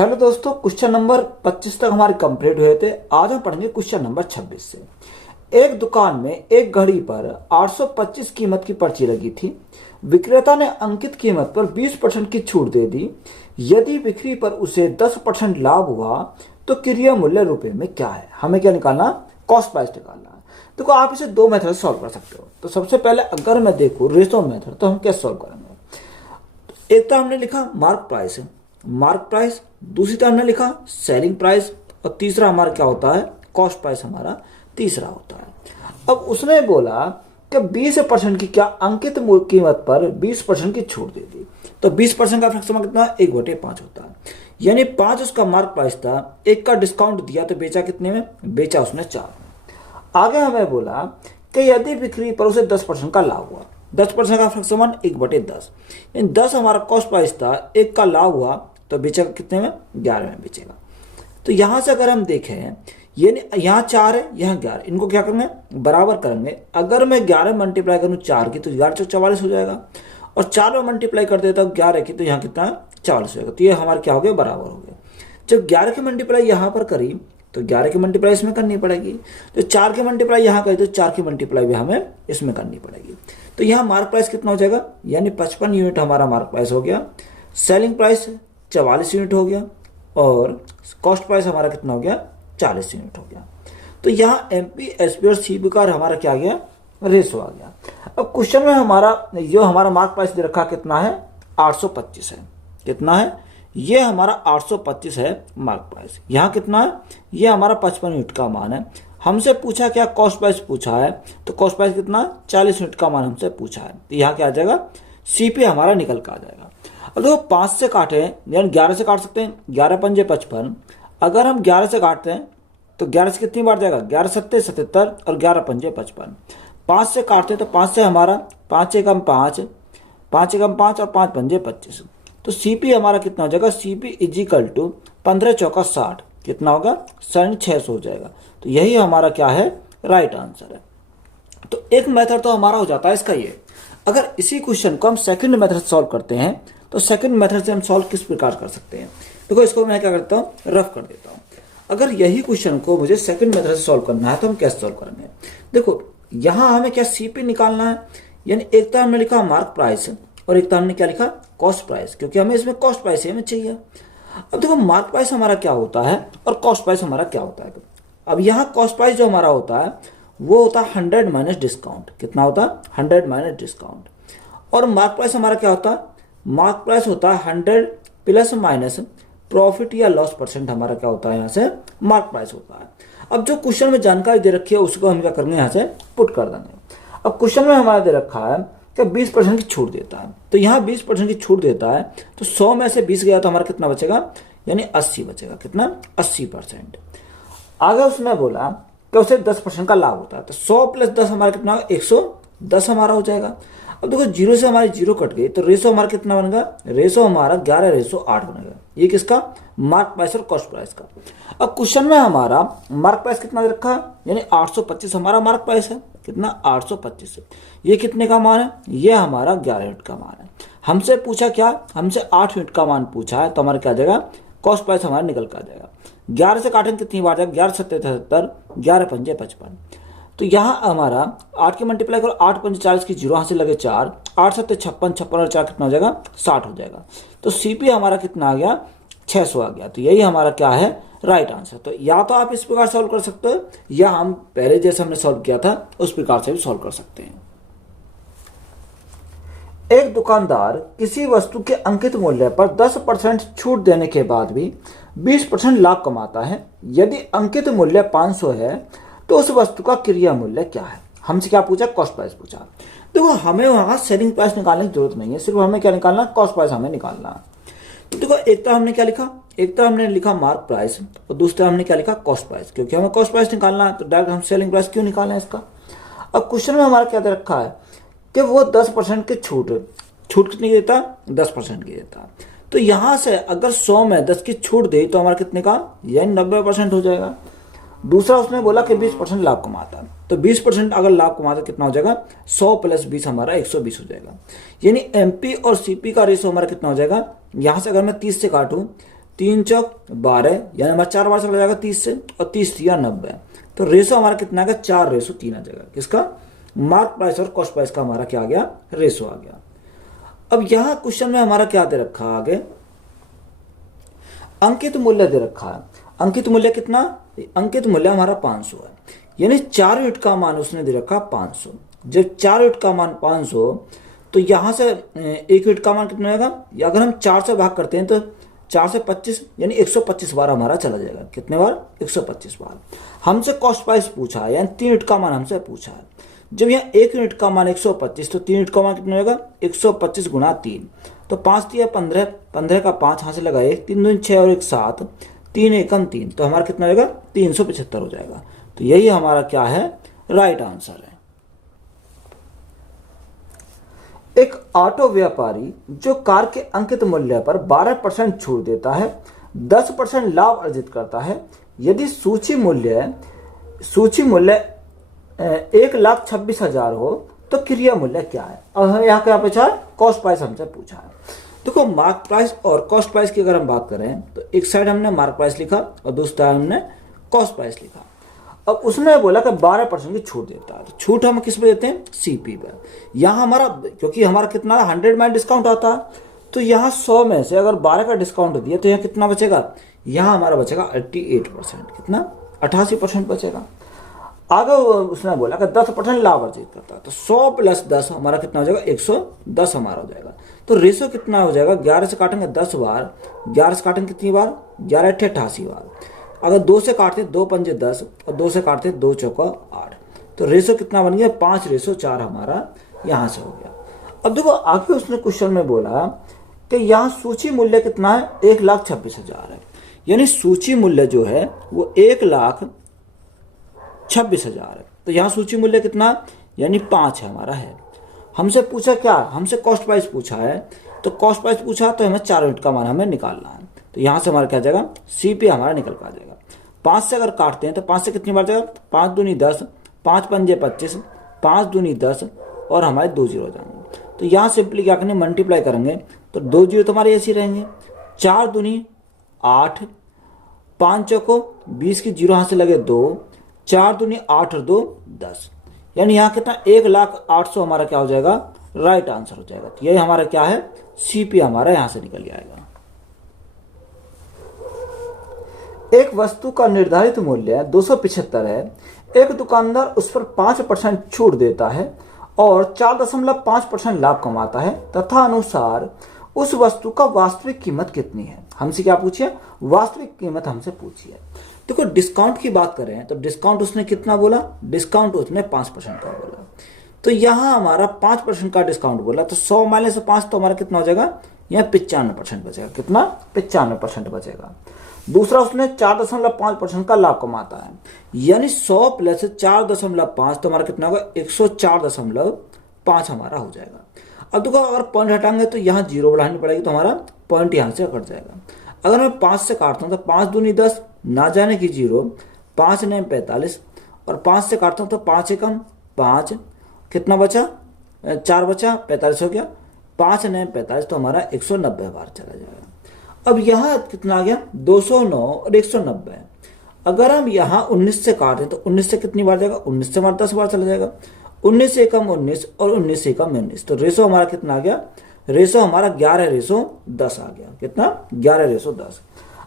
Hello दोस्तों, question number 25 तक हमारे कंप्लीट हुए थे। आज हम पढ़ेंगे क्वेश्चन नंबर 26 से। एक दुकान में एक घड़ी पर 825 कीमत की पर्ची लगी थी। विक्रेता ने अंकित कीमत पर 20% की छूट दे दी। यदि बिक्री पर उसे 10% लाभ हुआ तो क्रिया मूल्य रुपए में क्या है? हमें क्या निकालना? कॉस्ट प्राइस निकालना है। देखो, आप इसे दो मेथड से सॉल्व कर सकते हो। तो सबसे पहले अगर मैं देखूं रेशो मेथड, तो हम क्या सॉल्व करेंगे? एक तो हमने लिखा मार्क प्राइस, दूसरी तरफ हमने लिखा सेलिंग प्राइस, और तीसरा हमारा क्या होता है? कॉस्ट प्राइस हमारा तीसरा होता है। अब उसने बोला कि 20% की क्या अंकित कीमत पर 20% की छूट दे दी। तो 20% का फ्रैक्शन कितना? 1/5 होता है। यानी 5 उसका मार्क प्राइस था, 1 का डिस्काउंट दिया तो बेचा कितने में? बेचा उसने 4 में। आगे हमें बोला कि यदि बिक्री पर उसे 10% का लाभ हुआ, 10% का फ्रैक्शन 1/10, यानी 10 हमारा कॉस्ट प्राइस था, 1 का लाभ हुआ तो बेचेगा कितने में? 11 में बेचेगा। तो यहां से अगर हम देखें, ये यहाँ 4 है, यहाँ 11, इनको क्या करेंगे? बराबर करेंगे। अगर मैं 11 मल्टीप्लाई करूँ 4 की तो 11 44 हो जाएगा, और 4 में मल्टीप्लाई कर देता हूँ 11 की तो यहाँ कितना है? 40 हो जाएगा। तो ये हमारे क्या हो गया? बराबर हो गया। जब 11 की मल्टीप्लाई यहाँ पर करी तो 11 की मल्टीप्लाई इसमें करनी पड़ेगी, तो 4 की मल्टीप्लाई यहाँ करी तो 4 की मल्टीप्लाई भी हमें इसमें करनी पड़ेगी। तो यहाँ मार्क प्राइस कितना हो जाएगा? यानी 55 यूनिट हमारा मार्क प्राइस हो गया। सेलिंग प्राइस 44 यूनिट हो गया, और कॉस्ट प्राइस हमारा कितना हो गया? 40 यूनिट हो गया। तो यहाँ एमपी, एसपी और सीपी का हमारा क्या आ गया? रेशो आ गया। अब क्वेश्चन में हमारा मार्क प्राइस दे रखा कितना है? 825 है। कितना है? ये हमारा 825 है मार्क प्राइस। यहाँ कितना है? ये हमारा 55 यूनिट का मान है। हमसे पूछा क्या? कॉस्ट प्राइस पूछा है। तो कॉस्ट प्राइस कितना? 40 यूनिट का मान हमसे पूछा है। तो यहाँ क्या आ जाएगा? सीपी हमारा निकल कर आ जाएगा। अब देखो, 5 से काटे यानी 11 से काट सकते हैं। 11 पंजे 55। अगर हम 11 से काटते हैं तो 11 से कितनी बार जाएगा? 11 सत्ते 77, और 11 पंजे 55। 5 से काटते हैं तो 5 से हमारा 5 एकम 5, 5 एकम 5, और 5 पंजे 25। तो सीपी हमारा कितना हो जाएगा? सीपी इजिकल टू 15 चौका 60। कितना होगा? 650 हो जाएगा। तो यही हमारा क्या है? राइट आंसर है। तो एक मेथड तो हमारा हो जाता है इसका ये। अगर इसी क्वेश्चन को हम सेकंड मेथड से सॉल्व करते हैं तो सेकंड मेथड से हम सॉल्व किस प्रकार कर सकते हैं? देखो, इसको मैं क्या करता हूँ? रफ कर देता हूँ। अगर यही क्वेश्चन को मुझे सेकंड मेथड से सॉल्व करना है तो हम कैसे सॉल्व करेंगे? देखो, यहाँ हमें क्या सीपी निकालना है, यानी एक तो हमने लिखा मार्क प्राइस और एक तो हमने क्या लिखा? कॉस्ट प्राइस, क्योंकि हमें इसमें कॉस्ट प्राइस हमें चाहिए। अब देखो, मार्क प्राइस हमारा क्या होता है और कॉस्ट प्राइस हमारा क्या होता है? अब यहाँ कॉस्ट प्राइस जो हमारा होता है वो होता है 100 माइनस डिस्काउंट। कितना होता है? 100 माइनस डिस्काउंट। और मार्क प्राइस हमारा क्या होता है? मार्क प्राइस होता है 100 प्लस माइनस प्रॉफिट या लॉस परसेंट। हमारा क्या होता है? यहाँ से मार्क प्राइस होता है। अब जो क्वेश्चन में जानकारी दे रखी है उसको हम क्या करेंगे? यहाँ से पुट कर देंगे। अब क्वेश्चन में हमारा दे रखा है कि 20% की छूट देता है। तो यहाँ 20% की छूट देता है तो 100 में से 20 गया तो हमारा कितना बचेगा? यानी 80 बचेगा। कितना? 80%। आगे उसने बोला कि उसे 10% का लाभ होता है। तो 100 प्लस 10 हमारा कितना होगा? 110 हमारा हो जाएगा। अब देखो, 0 से हमारी 0 कट गई तो रेशो हमारा कितना बनेगा? रेशो हमारा 11:8 बनेगा। ये किसका? मार्क प्राइस और कॉस्ट प्राइस का। अब क्वेश्चन में हमारा मार्क प्राइस कितना दे रखा है? यानी 825 हमारा मार्क प्राइस है। कितना? 825 है। ये कितने का मान है? ये हमारा 11 यूनिट का मान है। हमसे पूछा क्या? हमसे 8 यूनिट का मान पूछा है। तो हमारा क्या आ जाएगा? कॉस्ट प्राइस हमारा निकल कर आ जाएगा। 11 से काटेंगे कितनी बार जाएगा? 11 सत्ते 77, 11 पंजे 55। तो यहाँ हमारा 8 की मल्टीप्लाई करो, 8 पंजे 40 की 0 यहाँ से लगे 4, 8 सत्ते 56, 56 और 4 कितना हो जाएगा? 60 हो जाएगा। तो सीपी हमारा कितना आ गया? 600 आ गया। तो यही हमारा क्या है? Right answer. तो या तो आप इस प्रकार सॉल्व कर सकते हो, या हम पहले जैसे हमने सॉल्व किया था उस प्रकार से भी सॉल्व कर सकते हैं। एक दुकानदार किसी वस्तु के अंकित मूल्य पर 10% छूट देने के बाद भी 20% लाभ कमाता है। यदि अंकित मूल्य 500 है तो उस वस्तु का क्रिया मूल्य क्या है? हमसे क्या पूछा? कॉस्ट प्राइस पूछा। देखो, हमें वहां सेलिंग प्राइस निकालने की जरूरत नहीं है, सिर्फ हमें क्या निकालना? कॉस्ट प्राइस हमें निकालना है। तो देखो, एक तो हमने क्या लिखा? एक तो हमने लिखा मार्क प्राइस, और दूसरा हमने क्या लिखा? Cost price. क्योंकि हमें कॉस्ट प्राइस निकालना है तो डायरेक्ट हम सेलिंग प्राइस क्यों निकालें इसका? अब क्वेश्चन में हमारा क्या दे रखा है कि वो 10% की छूट कितनी देता है? 10% की देता है। तो यहां से अगर 100 में 10 की छूट दे तो हमारा कितने का? यानी 90% हो जाएगा। दूसरा उसने बोला कि 20% लाभ कमाता है। तो 20% अगर लाभ कमाता कितना हो जाएगा? 100 प्लस 20 हमारा 120 हो जाएगा। यानी एमपी और सीपी का रेशो हमारा कितना हो जाएगा? यहां से अगर मैं 30 से काटूं 3 चौक 12, यानी हमारा 4 बार चला जाएगा 30 से, और 30 या 90, तो रेशो हमारा कितना आ गया 4:3 आ जाएगा। किसका? मार्क प्राइस और कॉस्ट प्राइस का हमारा क्या आ गया? रेशो आ गया। अब यहां क्वेश्चन में हमारा क्या दे रखा है आगे? अंकित मूल्य दे रखा है। अंकित मूल्य कितना? अंकित मूल्य हमारा 500 है, यानी 4 यूनिट का मान उसने दे रखा 500। जब 4 यूनिट का मान 500, तो यहां से 1 यूनिट का मान कितना होगा? या अगर हम 4 से भाग करते हैं तो 4 से 25, यानी 125 बार हमारा चला जाएगा। कितने बार? 125 बार। हमसे कॉस्ट प्राइस पूछा है, यानी 3 यूनिट का मान हमसे पूछा है। जब यहाँ 1 यूनिट का मान 125, तो 3 यूनिट का मान कितना होगा? 125 गुणा 3, तो 5 दिया 15, 15 का 5 हाथ से लगा 1, 3 दूनी 6 और 1 7, 3 एकम 3, तो हमारा कितना होगा? 375 हो जाएगा। तो यही हमारा क्या है? राइट आंसर है। एक ऑटो व्यापारी जो कार के अंकित मूल्य पर 12% छूट देता है, 10% लाभ अर्जित करता है। यदि सूची मूल्य 1,26,000 हो तो क्रिया मूल्य क्या है? अब यहाँ क्या पूछा है? कॉस्ट प्राइस हमसे पूछा है। देखो, मार्क प्राइस और कॉस्ट प्राइस की अगर हम बात करें तो एक साइड हमने मार्क प्राइस लिखा और दूसरी साइड हमने कॉस्ट प्राइस लिखा। अब उसने बोला कि 12% की छूट देता है, तो छूट हम किस पे देते हैं? सीपी पर। यहाँ हमारा, क्योंकि हमारा कितना 100 में डिस्काउंट आता है, तो यहाँ 100 में से अगर 12 का डिस्काउंट दिया तो यहाँ कितना बचेगा? यहाँ हमारा बचेगा 88%। कितना? 88% बचेगा। आगे उसने बोला कि 10% लाभ अर्जित करता है, तो 100 प्लस 10 हमारा कितना हो जाएगा? 110 हमारा हो जाएगा। तो रेशो कितना हो जाएगा? 11 से काटेंगे 10 बार, 11 से काटेंगे कितनी बार? 11 × 88 बार। अगर 2 से काटते 2 पंजे 10 और 2 से काटते 2 चौका 8, तो रेशो कितना बन गया? 5:4 हमारा यहाँ से हो गया। अब देखो, आगे उसने क्वेश्चन में बोला कि यहाँ सूची मूल्य कितना है? 1,26,000 है, यानी सूची मूल्य जो है वो 1,26,000 है। तो यहाँ सूची मूल्य कितना? यानी 5 है हमारा है। हमसे पूछा क्या? हमसे कॉस्ट प्राइस पूछा है, तो कॉस्ट प्राइस पूछा तो हमें 4 यूनिट का मान हमें निकालना है। तो यहाँ से हमारा क्या जाएगा? सीपी हमारा निकल कर आ जाएगा। 5 से अगर काटते हैं तो 5 से कितनी बार जाएगा? 5 दूनी 10, 5 पंजे 25, 5 दूनी 10 और हमारे 2 जीरो हो जाएंगे। तो यहाँ सिंपली क्या करेंगे? मल्टीप्लाई करेंगे तो 2 जीरो तो हमारे ऐसे ही रहेंगे। 4 दूनी 8, 5 चौको 20 की जीरो यहाँ से लगे 2, 4 दूनी 8 और 2 10, यानी यहाँ कितना? 1,08,000 हमारा क्या हो जाएगा? राइट आंसर हो जाएगा। तो यही हमारा क्या है? सीपी हमारा यहाँ से निकल आएगा। एक वस्तु का निर्धारित मूल्य 275 है। एक दुकानदार उस पर 5% छूट देता है और 4.5% लाभ कमाता है, तथा अनुसार उस वस्तु का वास्तविक कीमत कितनी है? हमसे क्या पूछिए? वास्तविक कीमत हमसे पूछिए। देखो, डिस्काउंट की बात करें तो डिस्काउंट उसने कितना बोला? डिस्काउंट उसने 5% का बोला। तो यहाँ हमारा 5% का डिस्काउंट बोला, तो 100 माइनस 5 तो हमारा कितना हो जाएगा? यहाँ 95% बचेगा। कितना? 95% बचेगा। दूसरा, उसने 4.5% का लाभ कमाता है, यानी 100 प्लस 4.5 तो हमारा कितना होगा? 104.5 हमारा हो जाएगा। अब देखो, अगर पॉइंट हटाएंगे तो यहाँ जीरो बढ़ानी पड़ेगी, तो हमारा पॉइंट यहाँ से कट जाएगा। अगर मैं 5 से काटता हूँ तो 5 दूनी 10, ना जाने की जीरो, 5 ने 45, और 5 से काटता हूँ तो 5 एकम 5, कितना बचा? 4 बचा, 45 हो गया। 5 ने 45, तो हमारा 190 बार चला जाएगा। अब यहाँ कितना आ गया? 209 और 190। अगर हम यहाँ 19 से काटें तो 19 से कितनी बार जाएगा? 19 से हमारा 10 बार चला जाएगा। 19 से एकम 19 और 19 से एकम 19, तो रेशो हमारा कितना आ गया? रेशो हमारा 11:10 आ गया। कितना? 11:10।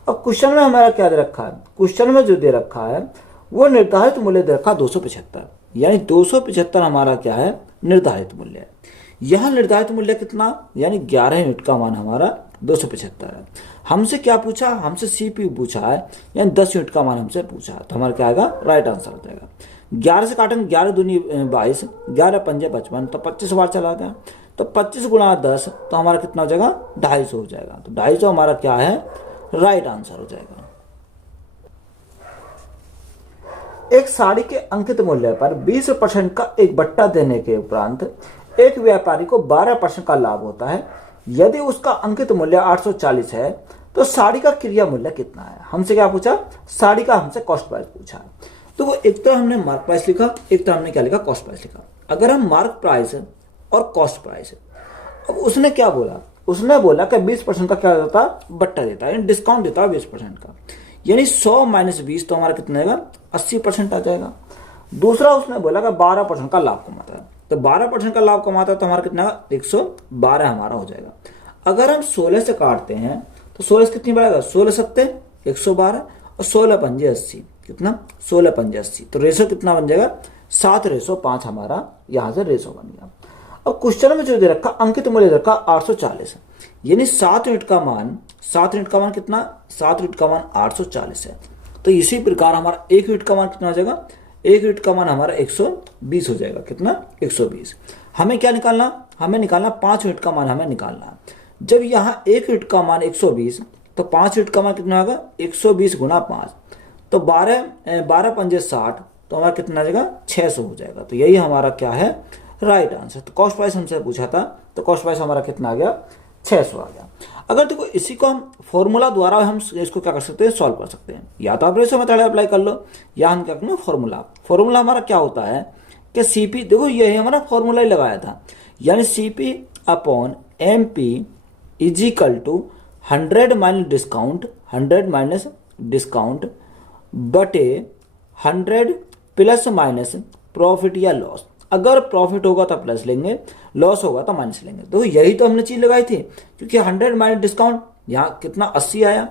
अब क्वेश्चन में हमारा क्या दे रखा है? क्वेश्चन में जो दे रखा है वो निर्धारित मूल्य दे रखा 275, यानी 275 हमारा क्या है? निर्धारित मूल्य है। यहाँ निर्धारित मूल्य कितना? यानी 11 यूनिट का मान हमारा 275 है। हमसे क्या पूछा? हमसे सीपी पूछा है, यानी 10 यूनिट का मान हमसे पूछा है। तो हमारा क्या आएगा? राइट आंसर हो जाएगा। 11 से काटेंगे 11 दूनी 22, 11 पंजे 55, तो 25 बार चला गया। तो 25 गुणा 10 तो हमारा कितना हो जाएगा? 250 हो जाएगा। तो 250 हमारा क्या है? राइट आंसर हो जाएगा। एक साड़ी के अंकित मूल्य पर 20% का एक बट्टा देने के उपरांत एक व्यापारी को 12% का लाभ होता है। यदि उसका अंकित मूल्य 840 है तो साड़ी का क्रिया मूल्य कितना है? हमसे क्या पूछा? साड़ी का हमसे कॉस्ट प्राइस पूछा है। तो वो एक तो हमने मार्क प्राइस लिखा, एक तो हमने क्या लिखा? कॉस्ट प्राइस लिखा। अगर हम मार्क प्राइस और कॉस्ट प्राइस, अब उसने क्या बोला उसने बोला कि 20% का क्या देता है, बट्टा देता है, यानी डिस्काउंट देता है 20% का, यानी 100 माइनस 20 तो हमारा कितना आएगा, 80% आ जाएगा। दूसरा उसने बोला कि 12% का लाभ कमाता है, तो 12% का लाभ कमाता है तो हमारा कितना, 112 हमारा हो जाएगा। अगर हम 16 से काटते हैं तो 16 से कितनी बढ़ेगा, 16 सत्ते 112 और 16 पंजे 80, कितना, 16 पंजे 80, तो रेशो कितना बन जाएगा, 7:5 हमारा यहाँ से रेशो बन गया। अब क्वेश्चन में जो दे रखा अंकित मूल्य दे रखा 840 है, यानी 7 यूनिट का मान, 7 यूनिट का मान कितना, 7 यूनिट का मान 840 है। तो इसी प्रकार हमारा 1 यूनिट का मान कितना हो जाएगा, 1 यूनिट का मान हमारा 120 हो जाएगा, कितना, 120। हमें क्या निकालना, हमें निकालना 5 यूनिट का मान हमें निकालना है। जब यहाँ 1 यूनिट का मान 120 तो 5 यूनिट का मान कितना होगा, 120 गुना 5, तो 12 पंजे 60, तो हमारा कितना आ जाएगा, 600 हो जाएगा। तो यही हमारा क्या है, राइट आंसर। तो कॉस्ट प्राइस हमसे पूछा था, तो कॉस्ट प्राइस हमारा कितना आ गया, 600 आ गया। अगर देखो इसी को हम फॉर्मूला द्वारा हम इसको क्या कर सकते हैं, सॉल्व कर सकते हैं। या तो आप रेशो मेथड अप्लाई कर लो, या हम क्या करना, फॉर्मूला हमारा क्या होता है कि सीपी, देखो यही हमारा फॉर्मूला ही लगाया था, यानी CP upon M P is equal to 100 minus discount, 100 minus discount बटे 100 प्लस माइनस प्रॉफिट या लॉस। अगर प्रॉफिट होगा तो प्लस लेंगे, लॉस होगा तो माइनस लेंगे। तो यही तो हमने चीज लगाई थी, क्योंकि 100 माइनस डिस्काउंट यहाँ कितना 80 आया,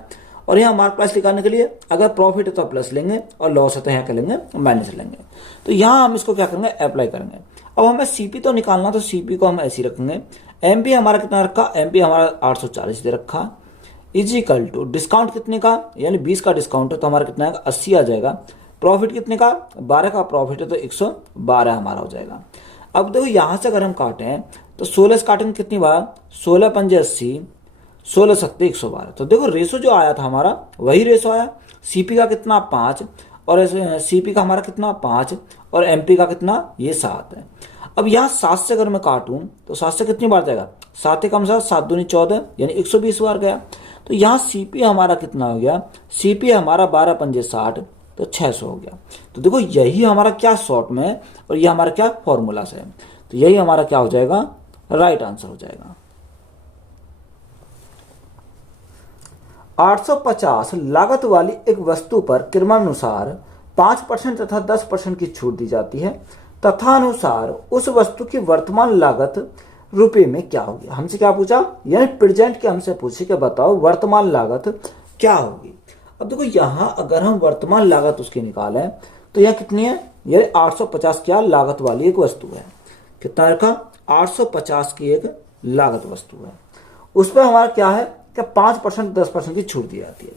और यहाँ मार्क प्राइस निकालने के लिए अगर प्रॉफिट है तो प्लस लेंगे और लॉस है तो यहाँ क्या लेंगे, माइनस लेंगे। तो यहाँ हम इसको क्या करेंगे, अप्लाई करेंगे। अब हमें सीपी तो निकालना, तो सीपी को हम ऐसे ही रखेंगे। एमपी हमारा कितना रखा, एमपी हमारा 840 दे रखा, इज इक्वल टू डिस्काउंट कितने का, यानी 20 का डिस्काउंट है तो हमारा कितना आएगा, 80 आ जाएगा। प्रॉफिट कितने का, 12 का प्रॉफिट है तो 112 हमारा हो जाएगा। अब देखो यहां से अगर हम काटें तो 16 से काटेंगे कितनी बार, 16 पंजे 80, 16 सत्ते 112। तो देखो रेशो जो आया था हमारा वही रेशो आया। सीपी का कितना 5, और सीपी का हमारा कितना 5, और एमपी का कितना, ये 7 है। अब यहाँ 7 से अगर मैं काटूं तो 7 से कितनी बार जाएगा, 7 कम 7, 7 दूनी 14, यानी 120 बार गया। तो यहाँ सीपी हमारा कितना हो गया, सीपी हमारा 12 पंजे 60, तो 600 हो गया। तो देखो यही हमारा क्या शॉर्ट में, और ये हमारा क्या फॉर्मूला से है, तो यही हमारा क्या हो जाएगा, राइट आंसर हो जाएगा। 850 लागत वाली एक वस्तु पर क्रमानुसार 5% तथा 10% की छूट दी जाती है, तथा अनुसार उस वस्तु की वर्तमान लागत रुपए में क्या होगी। हमसे क्या पूछा, यानी प्रेजेंट के हमसे पूछे कि बताओ वर्तमान लागत क्या होगी। अब देखो यहां अगर हम वर्तमान लागत उसकी निकालें तो यह कितनी है, ये 850 क्या लागत वाली एक वस्तु है। कितना रखा, 850 की एक लागत वस्तु है। उस पर हमारा क्या है कि 5% 10% की छूट दी जाती है।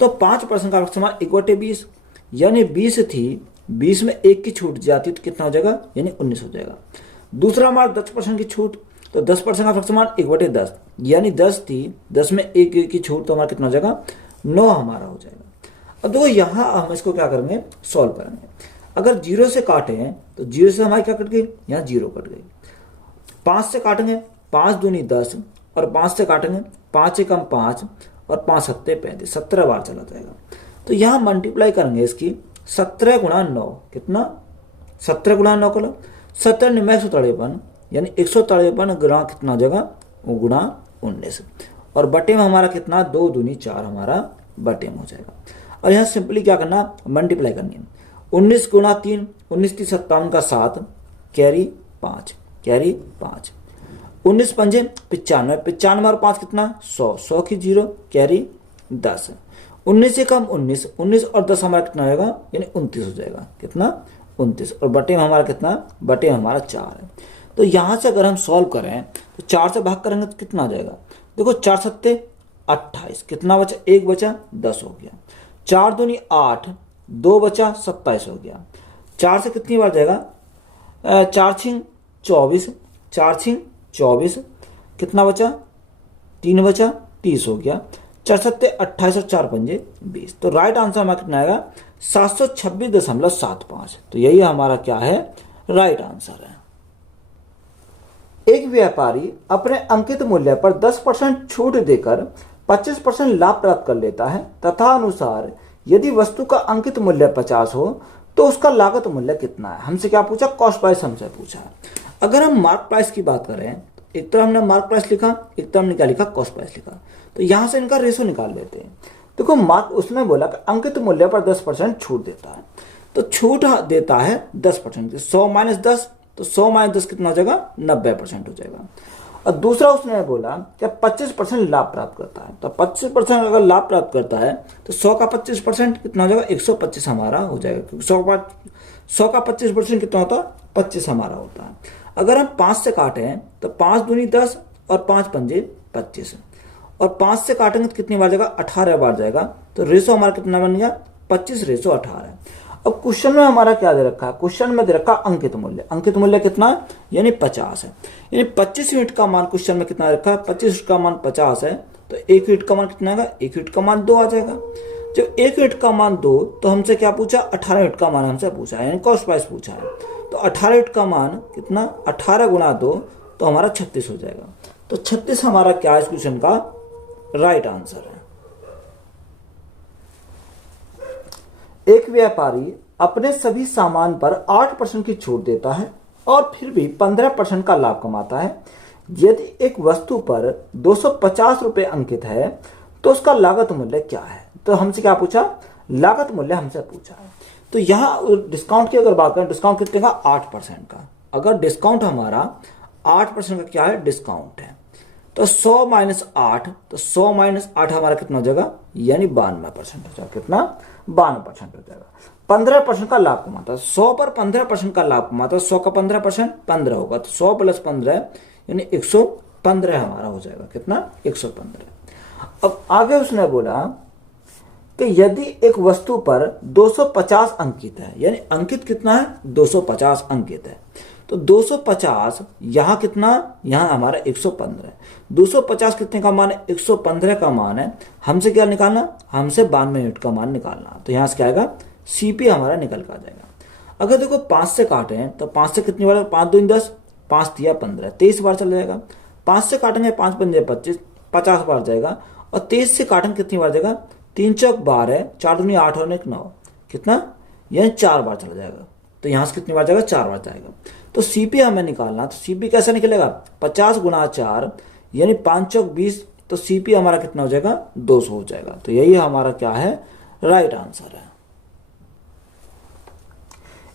तो 5% का समान 1/20, यानी 20 थी, 20 में 1 की छूट जाती तो कितना हो जाएगा, यानी 19 हो जाएगा। दूसरा हमारा 10% की छूट, तो 10% का समान 1/10, यानी 10 थी, 10 में 1 की छूट, तो हमारा कितना हो जाएगा, 9 हमारा हो जाएगा। अब देखो यहां हम इसको क्या करेंगे, सॉल्व करेंगे। अगर 0 से काटे हैं तो 0 से हमारी क्या कट गई, यहाँ 0 कट गई। 5 से काटेंगे, 5 दूनी 10, और 5 से काटेंगे, 5 से कम 5, और 5 सत्ते 35, 17 बार चला जाएगा। तो यहाँ मल्टीप्लाई करेंगे इसकी, 17 गुणा 9, कितना, 17 गुणा 9 करो, 17 9 153, यानी 153 गुणा कितना हो जाएगा, गुणा 19, और बटे में हमारा कितना, 2 दूनी 4 हमारा बटे में हो जाएगा। और यहाँ सिंपली क्या करना, मल्टीप्लाई करनी है। 19 गुणा 3, 19 3 57 का 7, कैरी 5, कैरी 5, 19 पंजे 95, 95 और 5 कितना, 100, 100 की 0, कैरी 10, 19 से कम 19, 19 और 10 हमारा कितना होगा, यानी 29 हो जाएगा। कितना, 29, और बटे में हमारा कितना, बटे में हमारा 4 है। तो यहां से अगर हम सॉल्व करें तो 4 से भाग करेंगे तो कितना आ जाएगा, देखो 4 सत्ते 28, कितना बचा, 1 बचा, 10 हो गया। 4 दूनी 8, 2 बचा, 27 हो गया। 4 से कितनी बार जाएगा, 4 छिंग 24, 4 छिंग 24, कितना बचा, 3 बचा, 30 हो गया। 4 सत्ते 28 और 4 पंजे 20, तो राइट आंसर हमारा कितना आएगा, 726.75। तो यही हमारा क्या है, राइट आंसर है। एक व्यापारी अपने अंकित मूल्य पर 10% छूट देकर 25% लाभ प्राप्त कर लेता है, तथा अनुसार यदि वस्तु का अंकित मूल्य 50 हो तो उसका लागत मूल्य कितना है। हमसे क्या पूछा, कॉस्ट प्राइस हमसे पूछा है। अगर हम मार्क प्राइस की बात करें एक तरफ हमने मार्क प्राइस लिखा, एक तरफ हमने क्या लिखा, कॉस्ट प्राइस लिखा। तो यहां से इनका रेशो निकाल लेते हैं। देखो मार्क उसने बोला कि अंकित मूल्य पर 10% छूट देता है, तो छूट देता है 10%। 100 माइनस 10, तो 100 माइनस 10 कितना हो जाएगा, 90% हो जाएगा। और दूसरा उसने बोला कि 25% लाभ प्राप्त करता है, तो 25% अगर लाभ प्राप्त करता है तो 100 का 25% कितना हो जाएगा, 125 हमारा हो जाएगा, क्योंकि 100 का 25% कितना होता है, 25 हमारा होता है। अगर हम 5 से काटें तो 5 दूनी 10 और 5 पंजे 25, और 5 से काटेंगे तो कितनी बार जाएगा, 18 बार जाएगा। तो रेशो हमारा कितना बन गया, 25:18। अब क्वेश्चन में हमारा क्या दे रखा है, क्वेश्चन में दे रखा अंकित मूल्य। अंकित मूल्य कितना है, यानी 50 है। यानी 25 यूनिट का मान क्वेश्चन में कितना रखा है, 25 यूनिट का मान 50 है, तो 1 यूनिट का मान कितना आएगा, 1 यूनिट का मान 2 आ जाएगा। जब 1 यूनिट का मान 2, तो हमसे क्या पूछा, 18 यूनिट का मान हमसे पूछा है, यानी कॉस्ट प्राइस पूछा है। तो 18 यूनिट का मान कितना, 18 गुणा 2, तो हमारा 36 हो जाएगा। तो 36 हमारा क्या है इस क्वेश्चन का राइट आंसर है। एक व्यापारी अपने सभी सामान पर 8% की छूट देता है और फिर भी 15% का लाभ कमाता है। यदि एक वस्तु पर 250 रुपए अंकित है तो उसका लागत मूल्य क्या है। तो हमसे क्या पूछा, लागत मूल्य हमसे पूछा है। तो यहां डिस्काउंट की अगर बात करें, डिस्काउंट कितने का, 8% का। अगर डिस्काउंट हमारा 8% का क्या है, डिस्काउंट है, तो 100 माइनस 8, तो 100 माइनस 8 हमारा कितना हो जाएगा, यानी 92% हो जाएगा। कितना, 92% हो जाएगा। 15% का लाभ कमाता है, 100 पर 15% का लाभ कमाता है, 100 का 15% 15 होगा, तो 100 प्लस 15 यानी 115 हमारा हो जाएगा। कितना, 115। अब आगे उसने बोला कि यदि एक वस्तु पर 250 अंकित है, यानी अंकित कितना है, 250 अंकित है, तो 250 यहां कितना, यहां हमारा 115। 250 कितने का मान है, 115 का मान है। हमसे क्या निकालना, हमसे 92 यूनिट का मान निकालना। तो यहां से क्या आएगा, सीपी हमारा निकल कर आ जाएगा। अगर देखो 5 से काटे तो 5 से कितनी बार, 5 दूनी 10, 5 दिया 15, 23 बार चला जाएगा। 5 से काटेंगे 5 पंजे 25, 50 बार जाएगा। और 23 से काटेंगे कितनी बार जाएगा, 3 चौक 12, 4 दूनी 8 और 1 9, कितना, यानी 4 बार चला जाएगा। तो यहां से कितनी बार जाएगा, 4 बार जाएगा। तो सीपी हमें निकालना, तो सीपी कैसे निकलेगा, 50 गुणा 4 यानी 5 चौक 20, तो सीपी हमारा कितना हो जाएगा, 200 हो जाएगा। तो यही हमारा क्या है, राइट आंसर है।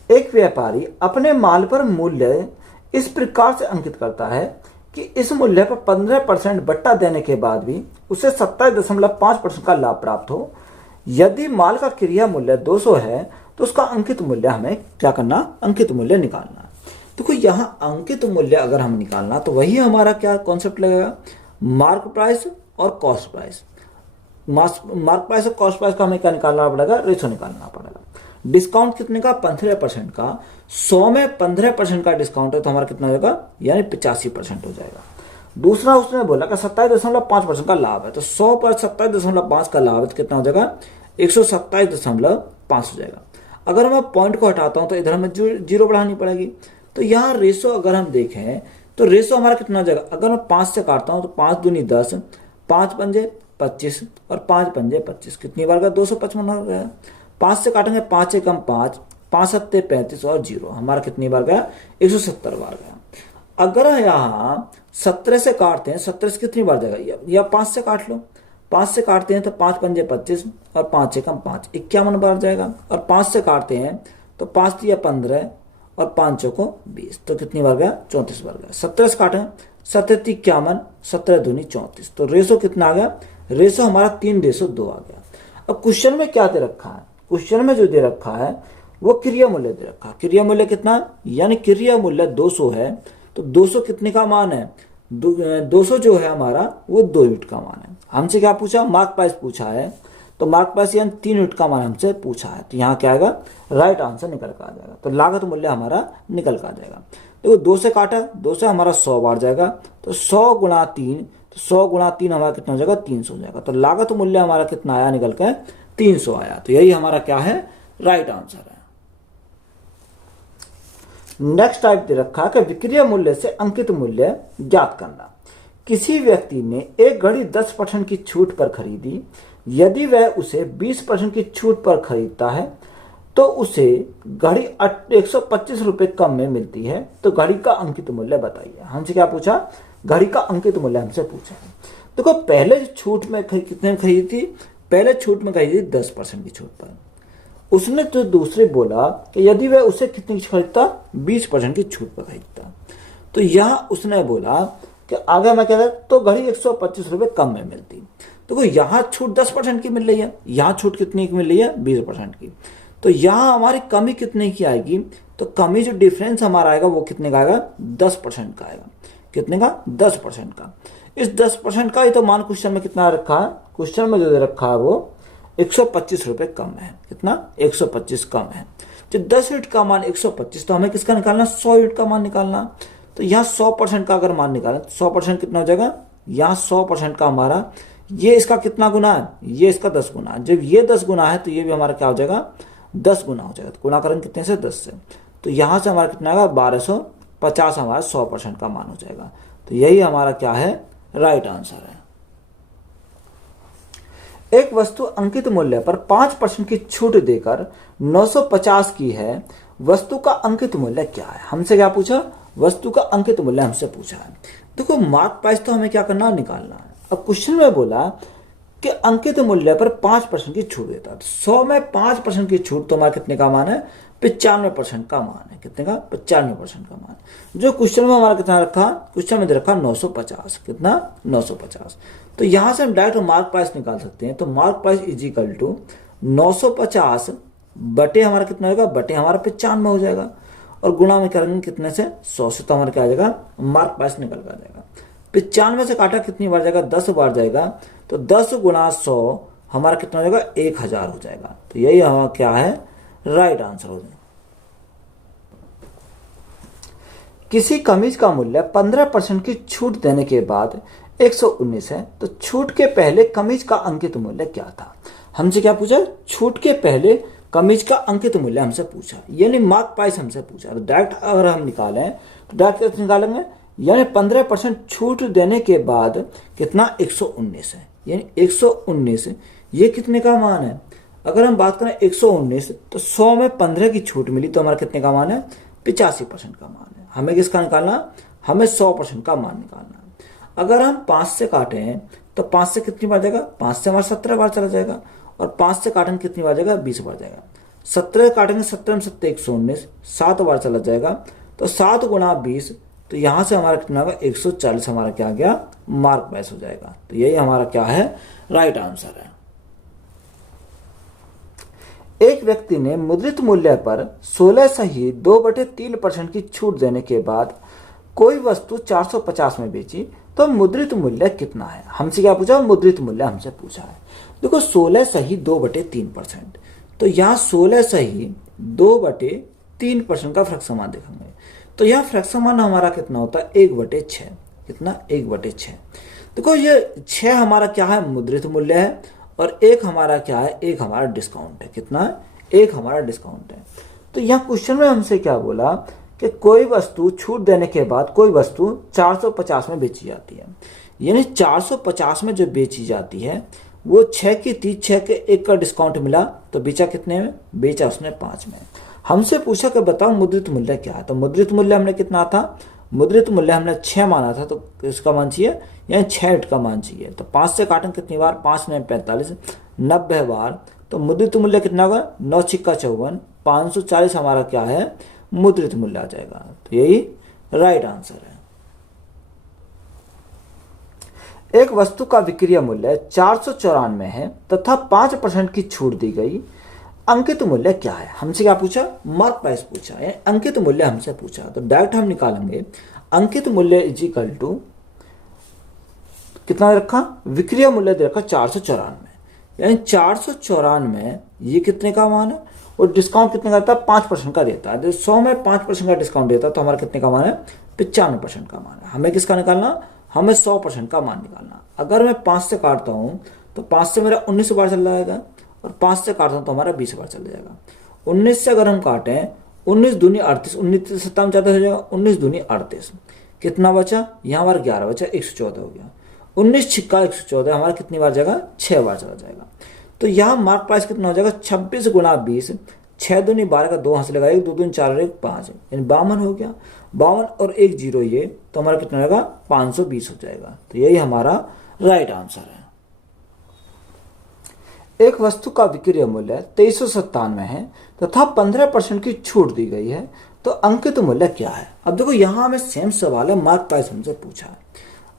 एक व्यापारी अपने माल पर मूल्य इस प्रकार से अंकित करता है कि इस मूल्य पर 15% बट्टा देने के बाद भी उसे 27.5% का लाभ प्राप्त हो। यदि माल का क्रिया मूल्य 200 है तो उसका अंकित मूल्य हमें क्या करना, अंकित मूल्य निकालना। देखो यहां अंकित मूल्य अगर हम निकालना तो वही हमारा क्या कॉन्सेप्ट लगेगा, मार्क प्राइस और कॉस्ट प्राइस। मार्क प्राइस और कॉस्ट प्राइस का हमें क्या निकालना पड़ेगा, रेशो निकालना पड़ेगा। डिस्काउंट कितने का, 15% का। 100 में 15% का डिस्काउंट है तो हमारा कितना हो जाएगा, यानी 85% हो जाएगा। दूसरा उसने बोला कि 27.5% का लाभ है, तो 100 पर 27.5 का लाभ है तो कितना हो जाएगा, 127.5 हो जाएगा। अगर मैं पॉइंट को हटाता हूं तो इधर हमें जीरो बढ़ानी पड़ेगी। तो यहाँ रेशो अगर हम देखें तो रेशो हमारा कितना हो जाएगा, अगर मैं 5 से काटता हूं तो 5 दूनी 10, 5 पंजे 25 और 5 पंजे 25, कितनी बार का, 255 हो गया। 5 से काटेंगे 5 एकम 5, 5 सत्ते 35 और 0 हमारा कितनी बार गया, 170 बार गया। अगर यहाँ 17 से काटते हैं, 17 से कितनी बार जाएगा, या 5 से काट लो। 5 से काटते हैं तो 5 पंजे 25 और 5 एकम 5, 51 बार जाएगा। और 5 से काटते हैं तो 5 दिया 15 और 5 चौको 20, तो कितनी बार गया, 34 बार गया। 17 से काटें, 17 51, 17 दूनी 34, तो रेशो कितना आ गया, रेशो हमारा 3:2 आ गया। अब क्वेश्चन में क्या दे रखा है, क्वेश्चन में जो दे रखा है वो क्रिया मूल्य दे रखा है। क्रिया मूल्य कितना, यानी क्रिया मूल्य 200 है, तो 200 कितने का मान है, 200 जो है हमारा वो 2 यूनिट का मान है। हमसे क्या पूछा, मार्क प्राइस पूछा है, तो मार्क प्राइस यानी 3 यूनिट का मान हमसे पूछा है। तो यहाँ क्या आएगा, राइट आंसर निकल कर आ जाएगा। तो लागत मूल्य हमारा निकल कर आ जाएगा। देखो 2 से काटा, 2 से हमारा 100 बार जाएगा, तो 100 गुणा 3, तो 100 गुणा 3 हमारा कितना हो जाएगा, 300 हो जाएगा। तो लागत मूल्य हमारा कितना आया, निकल कर 300 आया। तो यही हमारा क्या है, राइट आंसर है। नेक्स्ट टाइप दे रखा है कि विक्रय मूल्य से अंकित मूल्य ज्ञात करना। किसी व्यक्ति ने एक घड़ी 10% की छूट पर खरीदी। यदि वह उसे 20% की छूट पर खरीदता है तो उसे घड़ी 125 रुपए कम में मिलती है, तो घड़ी का अंकित मूल्य बताइए। हमसे क्या पूछा, घड़ी का अंकित मूल्य हमसे पूछा है। देखो पहले छूट में कितने में खरीदी थी, पहले छूट में खरीदी 10% की छूट पर। उसने तो दूसरे बोला कि यदि वह उसे कितनी खरीदता, 20% की छूट पर खरीदता। तो यह उसने बोला कि आगे मैं कहता तो घड़ी 125 रुपये कम में मिलती। देखो यहाँ छूट 10% की मिल रही है, यहाँ छूट कितनी की मिल रही है, 20% की। तो यहाँ हमारी कमी कितने की आएगी, तो कमी जो डिफरेंस हमारा आएगा वो कितने का आएगा, 10% का आएगा। कितने का, 10% का। इस 10% का ही तो मान क्वेश्चन में कितना रखा है, क्वेश्चन में जो दे रखा है वो 125 रुपये कम है। कितना, 125 कम है। जो 10 यूनिट का मान 125, तो हमें किसका निकालना, 100 यूनिट का मान निकालना। तो यहाँ 100% का अगर मान निकालें तो 100% कितना हो जाएगा, यहाँ 100% का हमारा, ये इसका कितना गुना है, ये इसका 10 गुना है। जब ये 10 गुना है तो ये भी हमारा क्या हो जाएगा, 10 गुना हो जाएगा। तो गुना करेंगे कितने से, 10 से। तो यहाँ से हमारा कितना आएगा, 1250 हमारा 100% का मान हो जाएगा। तो यही हमारा क्या है, राइट आंसर है। एक वस्तु अंकित मूल्य पर 5% की छूट देकर 950 की है, वस्तु का अंकित मूल्य क्या है। हमसे क्या पूछा, वस्तु का अंकित मूल्य हमसे पूछा है। देखो मार्क प्राइस तो हमें क्या करना है, निकालना है। अब क्वेश्चन में बोला कि अंकित मूल्य पर 5% की छूट देता है। 100 में 5% की छूट तो हमारा कितने का मान है, 95% का मान है। कितने का, 95% का मान। जो क्वेश्चन में हमारा कितना रखा, क्वेश्चन में दे रखा 950। कितना, 950। तो यहां से हम डायरेक्ट मार्क प्राइस निकाल सकते हैं। तो mark price is equal to 950 बटे हमारा कितना होगा, बटे हमारा 95 हो जाएगा, और गुणा में करेंगे कितने से, 100 से। तो हमारा क्या आ जाएगा, मार्क प्राइस निकल कर जाएगा। 95 से काटा कितनी बार जाएगा, 10 बार जाएगा। तो 10 गुणा 100 हमारा कितना हो जाएगा, 1000 हो जाएगा। तो यही हमारा क्या है, राइट आंसर हो जाएगा। किसी कमीज का मूल्य 15% की छूट देने के बाद 119 है, तो छूट के पहले कमीज का अंकित मूल्य क्या था। हमसे क्या पूछा, छूट के पहले कमीज का अंकित मूल्य हमसे पूछा, यानी मार्क प्राइस हमसे पूछा। तो डायरेक्ट अगर हम निकालें तो डायरेक्ट कैसे निकालेंगे, यानी 15% छूट देने के बाद कितना, 119 है। यानी 119 ये कितने का मान है। अगर हम बात करें 119, तो 100 में 15 की छूट मिली तो हमारा कितने का मान है, 85% का मान है। हमें किसका निकालना, हमें 100% का मान निकालना। अगर हम 5 से काटें तो 5 से कितनी बार जाएगा, 5 से हमारा 17 बार चला जाएगा, और 5 से काटेंगे कितनी बार जाएगा, 20 बार जाएगा। 17 काटेंगे, 17 में 7 119, 7 बार चला जाएगा। तो 7 गुणा 20, तो यहां से हमारा कितना होगा, 140 हमारा क्या आ गया, मार्क प्राइस हो जाएगा। तो यही हमारा क्या है, राइट आंसर है। एक व्यक्ति ने मुद्रित मूल्य पर 16 सही 2/3% की छूट देने के बाद कोई वस्तु 450 में बेची, तो मुद्रित मूल्य कितना है। हमसे क्या पूछा, मुद्रित मूल्य हमसे पूछा है। देखो 16 सही 2/3%, तो यहाँ 16 सही 2/3% का फ्रैक्शन मान देखेंगे। तो यहाँ फ्रैक्शन मान हमारा कितना होता है, 1/6। कितना, 1/6। देखो ये 6 हमारा क्या है, मुद्रित मूल्य है, और 1 हमारा क्या है, 1 हमारा डिस्काउंट है। कितना है, 1 हमारा डिस्काउंट है। तो यहाँ क्वेश्चन में हमसे क्या बोला कि कोई वस्तु छूट देने के बाद कोई वस्तु 450 में बेची जाती है, यानी 450 में जो बेची जाती है वो 6 की थी, 6 के 1 का डिस्काउंट मिला, तो बेचा कितने में, बेचा उसने 5 में। हमसे पूछा कि बताओ मुद्रित मूल्य क्या है। तो मुद्रित मूल्य हमने कितना था, मुद्रित मूल्य हमने 6 माना था, तो इसका मान चाहिए, यानी 6 यूनिट का मान चाहिए। तो 5 से काटें कितनी बार, 5 में 45, 90 बार। तो मुद्रित मूल्य कितना होगा, 9 छिक्का 54, 540 हमारा क्या है, मुद्रित मूल्य आ जाएगा। तो यही राइट आंसर है। एक वस्तु का विक्रय मूल्य 494 है तथा 5% की छूट दी गई, अंकित मूल्य क्या है। हमसे क्या पूछा, मार्क प्राइस पूछा है, अंकित मूल्य हमसे पूछा। तो डायरेक्ट हम निकालेंगे, अंकित मूल्य इज इक्वल टू कितना रखा, विक्रय मूल्य दे रखा 494, यानी 494 ये कितने का मान है, और डिस्काउंट कितने का देता है, 5% का देता है। 100 में 5% का डिस्काउंट देता है, तो हमारा कितने का मान है, 95% का मान है। हमें किसका निकालना, हमें 100% का मान निकालना। अगर मैं 5 से काटता हूं तो 5 से मेरा 19 बार चल जाएगा, और 5 से काटता हूं तो हमारा 20 बार चल जाएगा। 19 से अगर हम काटें, 19 दूनी 38, 19 से 57 ज्यादा हो जाएगा, 19 दूनी 38, कितना बचा, यहाँ हमारा 11 बचा, 114 हो गया। 19 छिक्का 114 हमारा कितनी बार जाएगा, 6 बार चला जाएगा। तो यहाँ मार्क प्राइस कितना हो जाएगा, 26 गुणा 20, 6 दूनी 12 का 2 हाथ से लगा, 1 2 दूनी 4 और 1 5, यानी 52 हो गया। 52 और 1 0 ये, तो हमारा कितना रहेगा 520 हो जाएगा। तो यही हमारा राइट आंसर है। एक वस्तु का विक्रय मूल्य 2397 है तथा 15% की छूट दी गई है, तो अंकित मूल्य क्या है। अब देखो यहाँ हमें सेम सवाल है, मार्क प्राइस हमसे पूछा है।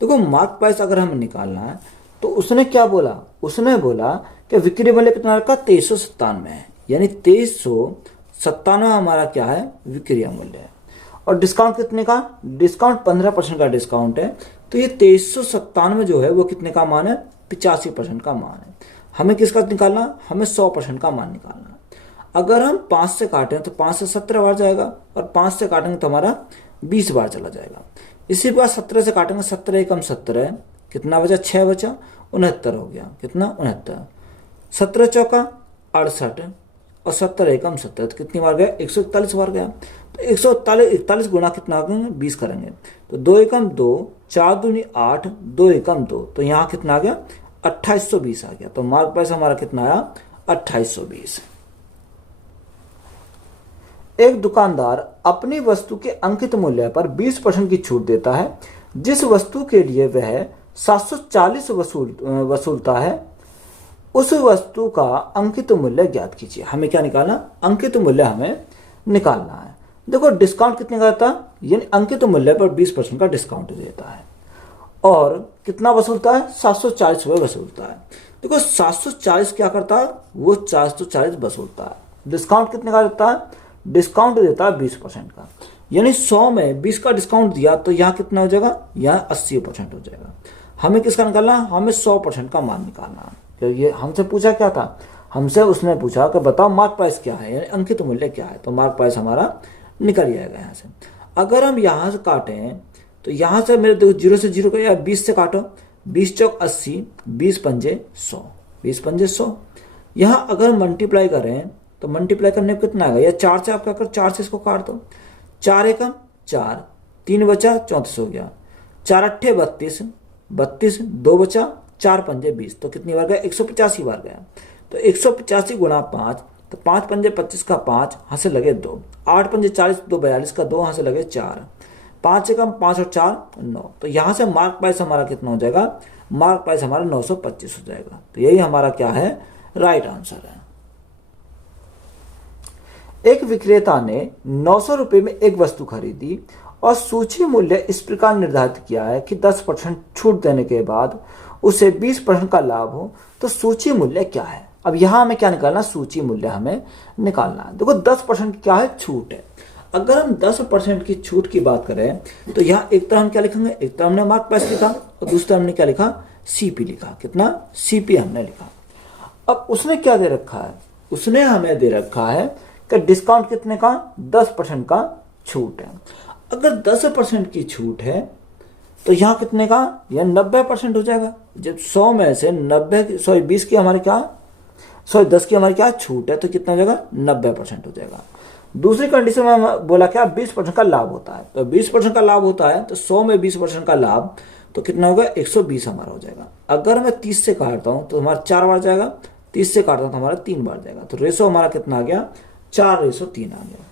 देखो मार्क प्राइस अगर हमें निकालना है तो उसने क्या बोला, उसने बोला कि विक्रय मूल्य कितना रखा 2397 है, यानी 2397 हमारा क्या है विक्रय मूल्य है। और डिस्काउंट कितने का, डिस्काउंट 15% का डिस्काउंट है, तो ये 2397 जो है वो कितने का मान है 85% का मान है। हमें किसका निकालना, हमें 100% का मान निकालना। अगर हम 5 से काटें तो 5 से 17 बार जाएगा, और 5 से काटेंगे तो हमारा 20 बार चला जाएगा। इसी बार 17 से काटेंगे, 17 एकम 17, कितना बचा 6 बचा, 69 हो गया, कितना 69, 17 चौका 68 और 17 एकम 70, तो कितनी बार गया 141 बार गया। तो 141 गुणा कितना करेंगे 20 करेंगे, तो 2 एकम 2, 4 दूनी 8, 2 एकम 2, तो यहाँ कितना आ गया 2820 आ गया। तो मार्क प्राइस हमारा कितना आया 2820। एक दुकानदार अपनी वस्तु के अंकित मूल्य पर 20% की छूट देता है। जिस वस्तु के लिए वह 740 वसूलता है, उस वस्तु का अंकित मूल्य ज्ञात कीजिए। हमें क्या निकालना, अंकित मूल्य हमें निकालना है। देखो डिस्काउंट कितने का था, यानी अंकित मूल्य पर 20% का डिस्काउंट देता है, और कितना वसूलता है 740 रुपये वसूलता है। देखो 740 क्या करता है, वो 440 वसूलता है। डिस्काउंट कितने का देता है, डिस्काउंट देता है 20% का, यानी 100 में 20 का डिस्काउंट दिया तो यहाँ कितना हो जाएगा, यहाँ 80% हो जाएगा। हमें किसका निकालना, हमें 100% का मान निकालना। तो ये हमसे पूछा क्या था, हमसे उसने पूछा कि बताओ मार्क प्राइस क्या है, यानी अंकित मूल्य क्या है। तो मार्क प्राइस हमारा निकल जाएगा यहाँ से। अगर हम यहाँ से काटें तो यहाँ से मेरे देखो 0 से 0 का, या 20 से काटो, 20 चौक 80, 20 पंजे 100, 20 पंजे 100। यहाँ अगर मल्टीप्लाई करें तो मल्टीप्लाई करने पर कितना आएगा, या 4 से आप क्या कर, 4 से इसको काट दो, 4 एकम 4, 3 बचा 34 हो गया, 4 अट्ठे 32, 32 2 बचा, 4 पंजे 20, तो कितनी बार गया 185 बार गया। तो 185 गुणा 5, तो 5 पंजे 25 का 5, हाथ से लगे 2, 8 पंजे 40, 2 42 का 2, हाथ से लगे 4, 5 एकम 5 और 4 9। तो यहाँ से मार्क प्राइस हमारा कितना हो जाएगा, मार्क प्राइस हमारा 925 हो जाएगा। तो यही हमारा क्या है, राइट आंसर है। एक विक्रेता ने 900 रुपये में एक वस्तु खरीदी और सूची मूल्य इस प्रकार निर्धारित किया है कि 10% छूट देने के बाद उसे 20% का लाभ हो, तो सूची मूल्य क्या है। अब यहाँ हमें क्या निकालना, सूची मूल्य हमें निकालना है। देखो 10% क्या है, छूट है। अगर हम 10% की छूट की बात करें तो यहाँ एक तरफ हम क्या लिखेंगे, एक तरफ हमने मार्क प्राइस लिखा और दूसरी तरफ हमने क्या लिखा, सीपी लिखा, कितना सीपी हमने लिखा। अब उसने क्या दे रखा है, उसने हमें दे रखा है कि डिस्काउंट कितने का, 10% का छूट है। अगर 10% की छूट है तो यहाँ कितने का, यह 90% हो जाएगा। जब 100 में से 20 की हमारी क्या, 10 की हमारी क्या छूट है, तो कितना हो जाएगा 90% हो जाएगा। दूसरी कंडीशन में बोला क्या 20% का लाभ होता है, तो 20% का लाभ होता है, तो 100 में 20% का लाभ, तो कितना होगा 120 हमारा हो जाएगा। अगर मैं 30 से काटता हूँ तो हमारा 4 बार जाएगा, 30 से काटता हूँ तो हमारा 3 बार जाएगा। तो रेशो हमारा कितना आ गया, 4:3 आ गया।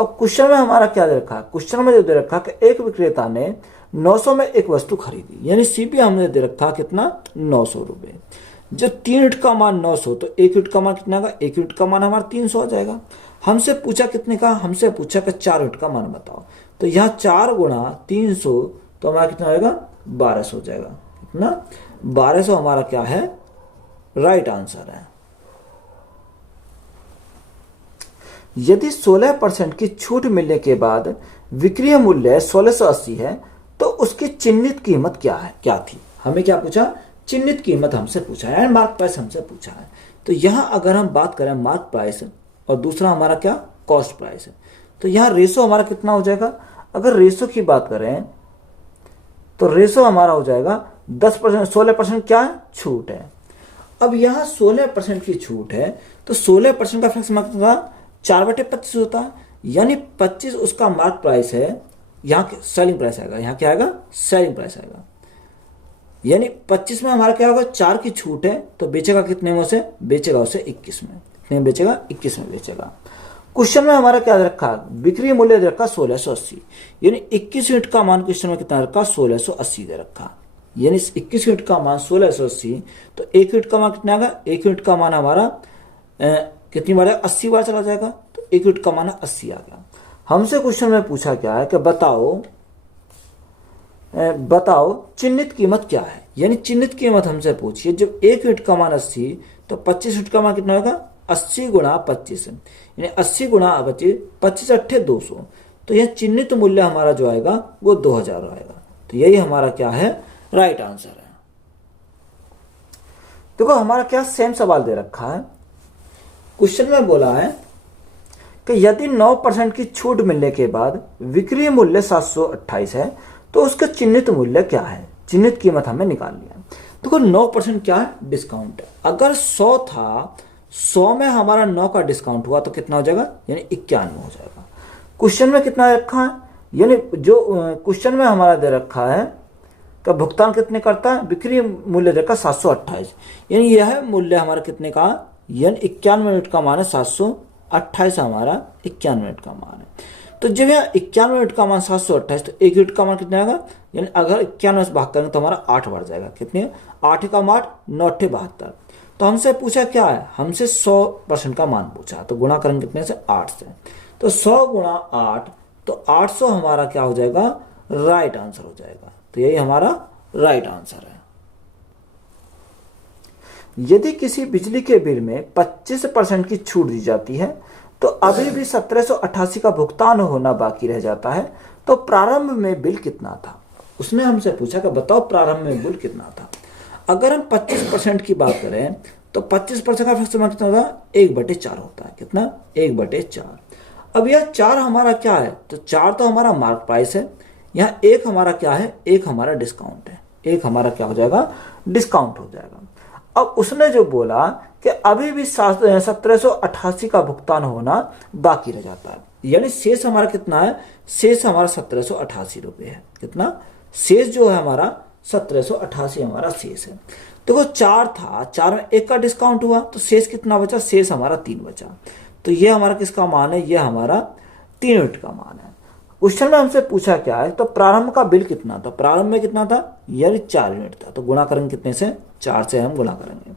अब क्वेश्चन में हमारा क्या दे रखा है, क्वेश्चन में जो दे रखा है कि एक विक्रेता ने 900 में एक वस्तु खरीदी, यानी सीपी हमने दे रखा कितना 900 रुपये। जब 3 यूनिट का मान 900, तो 1 यूनिट का मान कितना होगा, 1 यूनिट का मान हमारा 300 हो जाएगा। हमसे पूछा कितने का, हमसे पूछा कि 4 यूनिट का मान बताओ, तो यहाँ 4 गुणा 300, तो हमारा कितना होगा 1200 हो जाएगा। कितना 1200 हमारा क्या है, राइट आंसर है। यदि 16% की छूट मिलने के बाद विक्रय मूल्य 1680 है, तो उसकी चिन्हित कीमत क्या है, क्या थी। हमें क्या पूछा, चिन्हित कीमत हमसे पूछा है, मार्क प्राइस हमसे पूछा है। तो यहाँ अगर हम बात करें मार्क प्राइस और दूसरा हमारा क्या कॉस्ट प्राइस है, तो यहाँ रेशो हमारा कितना हो जाएगा। अगर रेशो की बात करें तो रेशो हमारा हो जाएगा 10%, 16% क्या है, छूट है। अब यहाँ 16% की छूट है, तो 16% का फिक्स मार्क 4/25 होता है, यानी 25 उसका मार्क प्राइस है, यहाँ सेलिंग प्राइस आएगा, यहाँ क्या आएगा सेलिंग प्राइस आएगा। यानी 25 में हमारा क्या होगा, 4 की छूट है, तो बेचेगा कितने में उसे, बेचेगा उसे 21 में, कितने में बेचेगा 21 में बेचेगा। क्वेश्चन में हमारा क्या दे रखा है, बिक्री मूल्य दे रखा 1680, यानी 21 यूनिट का मान क्वेश्चन में कितना रखा, 1680 दे रखा, यानी 21 यूनिट का मान 1680, तो 1 यूनिट का मान कितना आएगा, 1 यूनिट का मान हमारा कितनी बार, 80 बार चला जाएगा, तो 1 यूनिट का मान 80 आ गया। हमसे क्वेश्चन में पूछा क्या है कि बताओ चिन्हित कीमत क्या है, यानी चिन्हित कीमत हमसे पूछिए, जब 1 यूनिट का मान 80 तो 25 यूनिट का मान कितना होगा, 80 गुणा 25, यानी 80 गुणा 25, 25 अट्ठे 200, तो यह चिन्हित मूल्य हमारा जो आएगा वो 2000 आएगा। तो यही हमारा क्या है, राइट आंसर है। देखो हमारा क्या सेम सवाल दे रखा है, क्वेश्चन में बोला है कि यदि 9% की छूट मिलने के बाद विक्रय मूल्य 728 है तो उसका चिन्हित मूल्य क्या है, चिन्हित कीमत हमें निकाल लिया। देखो 9% क्या है, डिस्काउंट है। अगर 100 था, 100 में हमारा 9 का डिस्काउंट हुआ तो कितना हो जाएगा, यानी 91 हो जाएगा। क्वेश्चन में कितना रखा है, यानी जो क्वेश्चन में हमारा दे रखा है का भुगतान कितने करता है, बिक्री मूल्य देखा 728, यानी यह मूल्य हमारा कितने का, यानी 91 यूनिट का मान है, 728 हमारा 91 यूनिट का मान है। तो जब यहाँ 91 यूनिट का मान 728, तो 1 यूनिट का मान कितना आएगा, यानी अगर 91 से भाग करेंगे तो हमारा 8 बढ़ जाएगा, कितने, 8 का 8 9 8 72। तो हमसे पूछा क्या है, हमसे 100% का मान पूछा, तो गुणा करेंगे कितने से, 8 से, तो 100 गुणा 8, तो 800 हमारा क्या हो जाएगा, राइट आंसर हो जाएगा। तो यही हमारा राइट आंसर है। यदि किसी बिजली के बिल में 25% की छूट दी जाती है तो अभी भी 1788 का भुगतान होना बाकी रह जाता है, तो प्रारंभ में बिल कितना था। उसने हमसे पूछा कि बताओ प्रारंभ में बिल कितना था। अगर हम 25% की बात करें तो 25% का फ्रैक्शन कितना होता है, 1/4 होता है, कितना, 1/4। अब यह 4 हमारा क्या है, तो 4 तो हमारा मार्क प्राइस है, यहाँ 1 हमारा क्या है, 1 हमारा डिस्काउंट है, 1 हमारा क्या हो जाएगा, डिस्काउंट हो जाएगा। अब उसने जो बोला कि अभी भी 1788 का भुगतान होना बाकी रह जाता है, यानी शेष हमारा कितना है, शेष हमारा 1788 रुपये है, कितना, शेष जो है हमारा 1788 हमारा शेष है। देखो 4 था, 4 में 1 का डिस्काउंट हुआ तो शेष कितना बचा, शेष हमारा 3 बचा। तो ये हमारा किसका मान है, ये हमारा 3 यूनिट का मान है। क्वेश्चन में हमसे पूछा क्या है, तो प्रारंभ का बिल कितना था, प्रारंभ में कितना था, यानी 4 यूनिट था, तो गुणा करेंगे कितने से, 4 से हम गुणा करेंगे,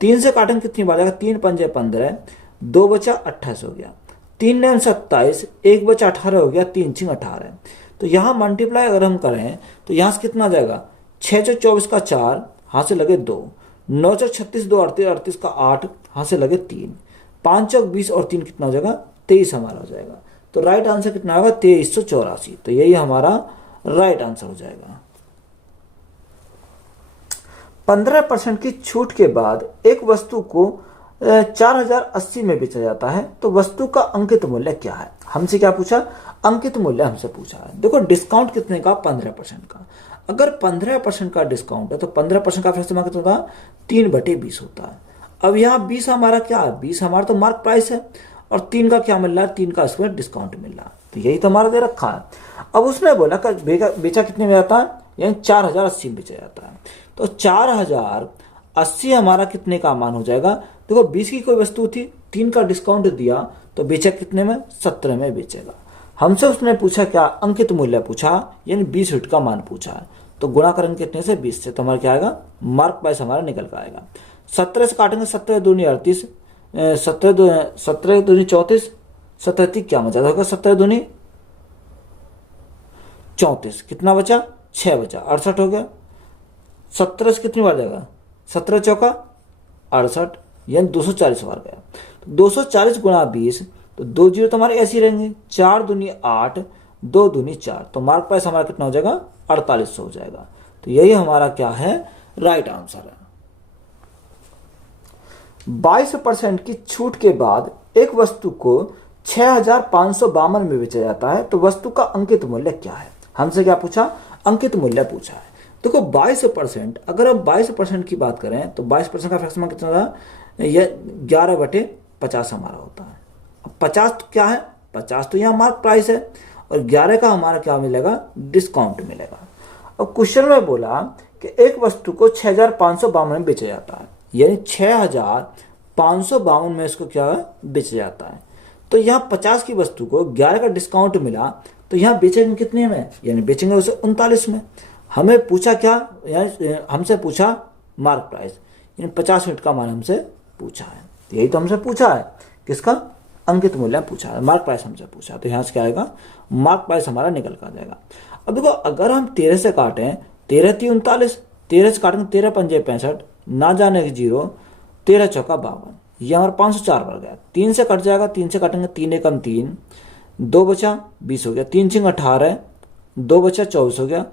3 से काटेंगे कितनी बार जाएगा, 3 पंजे 15, 2 बचा 28 हो गया, 3 9 27, 1 बचा 18 हो गया, 3 6 18। तो यहाँ मल्टीप्लाई अगर हम करें तो यहाँ से कितना जाएगा, 6 से 24 का 4, हाथ से लगे 2, 9 से 36, 2 38, 38 का 8, हाथ से लगे 3, 5 चौक 20 और 3 कितना हो जाएगा, 23 हमारा हो जाएगा। तो राइट आंसर कितना होगा, 2384। तो यही हमारा राइट आंसर हो जाएगा। 15% की छूट के बाद एक वस्तु को 4080 में बेचा जाता है, तो वस्तु का अंकित मूल्य क्या है। हमसे क्या पूछा, अंकित मूल्य हमसे पूछा है। देखो डिस्काउंट कितने का, 15% का। अगर 15% का डिस्काउंट है तो 15% का फ्रैक्शन कितना होता है, 3/20 होता है। अब यहाँ 20 हमारा क्या है, 20 हमारा तो मार्क प्राइस है, और 3 का क्या मिल रहा है, 3 का इसमें डिस्काउंट मिल रहा है, तो यही तो हमारा दे रखा है। अब उसने बोला कि बेचा कितने में जाता है, यानी 4080 में बेचा जाता है। तो 4080 हमारा कितने का मान हो जाएगा। देखो 20 की कोई वस्तु थी, 3 का डिस्काउंट दिया तो बेचा कितने में, 17 में बेचेगा। हमसे उसने पूछा क्या, अंकित मूल्य पूछा, यानी 20 यूनिट का मान पूछा है, तो गुणा करेंगे कितने से, 20 से, तो हमारा क्या आएगा, मार्क प्राइस हमारा निकल कर आएगा। 17 से काटेंगे, 17 दूनी 38, 17 दूनी 34, 17 क्या बचा होगा, 17 दूनी 34, कितना बचा, 6 बचा, 68 हो गया। 17 से कितनी बार जाएगा, 17 चौका 68, यानी 240 बार गया। तो 240 गुणा 20, तो 2 जीरो तो हमारे ऐसे ही रहेंगे, 4 दूनी 8, 2 दूनी 4, तो मार्क प्राइस हमारा कितना हो जाएगा, 4800 हो जाएगा। तो यही हमारा क्या है, राइट आंसर है। 22% की छूट के बाद एक वस्तु को 6552 में बेचा जाता है, तो वस्तु का अंकित मूल्य क्या है। हमसे क्या पूछा, अंकित मूल्य पूछा है। देखो 22%, अगर हम 22% की बात करें तो 22% का फ्रैक्शन कितना था, यह 11/50 हमारा होता है। अब 50 तो क्या है, 50 तो यहाँ मार्क प्राइस है, और 11 का हमारा क्या मिलेगा, डिस्काउंट मिलेगा। अब क्वेश्चन में बोला कि एक वस्तु को 6552 में बेचा जाता है, यानी 6552 में इसको क्या बेचा जाता है। तो यहाँ 50 की वस्तु को 11 का डिस्काउंट मिला, तो यहाँ बेचेंगे कितने में, यानी बेचेंगे उसे 39 में। हमें पूछा क्या, यानी हमसे पूछा मार्क प्राइस, यानी 50 यूनिट का मान हमसे पूछा है। यही तो हमसे पूछा है, किसका, अंकित मूल्य पूछा है, मार्क प्राइस हमसे पूछा। तो यहाँ से क्या आएगा, मार्क प्राइस हमारा निकल कर जाएगा। अब देखो अगर हम 13 से काटें, 13 × 39, 13 से काटेंगे 13 × 5 = 65, ना जाने की 0, 13 × 4 = 52, ये हमारा 504 बढ़ गया। 3 से कट जाएगा, 3 से काटेंगे 3 × 1 = 3, 2 बचा 20 हो गया, 3 × 6 = 18, 2 बचा 24 हो गया,